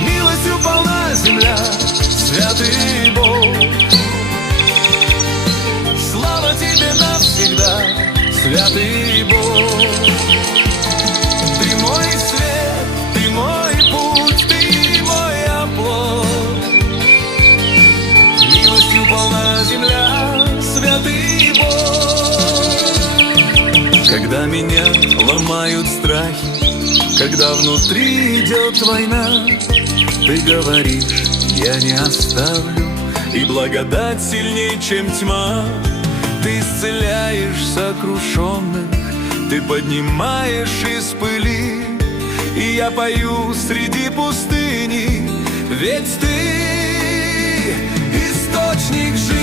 Милостью полна земля, святый Бог. Слава тебе навсегда, святый Бог. Ты мой свет, ты мой путь, ты мой оплот. Милостью полна земля, святый Бог. Когда меня ломают страхи, когда внутри идет война, ты говоришь, я не оставлю, и благодать сильней, чем тьма. Ты исцеляешь сокрушенных, ты поднимаешь из пыли, и я пою среди пустыни, ведь ты источник жизни.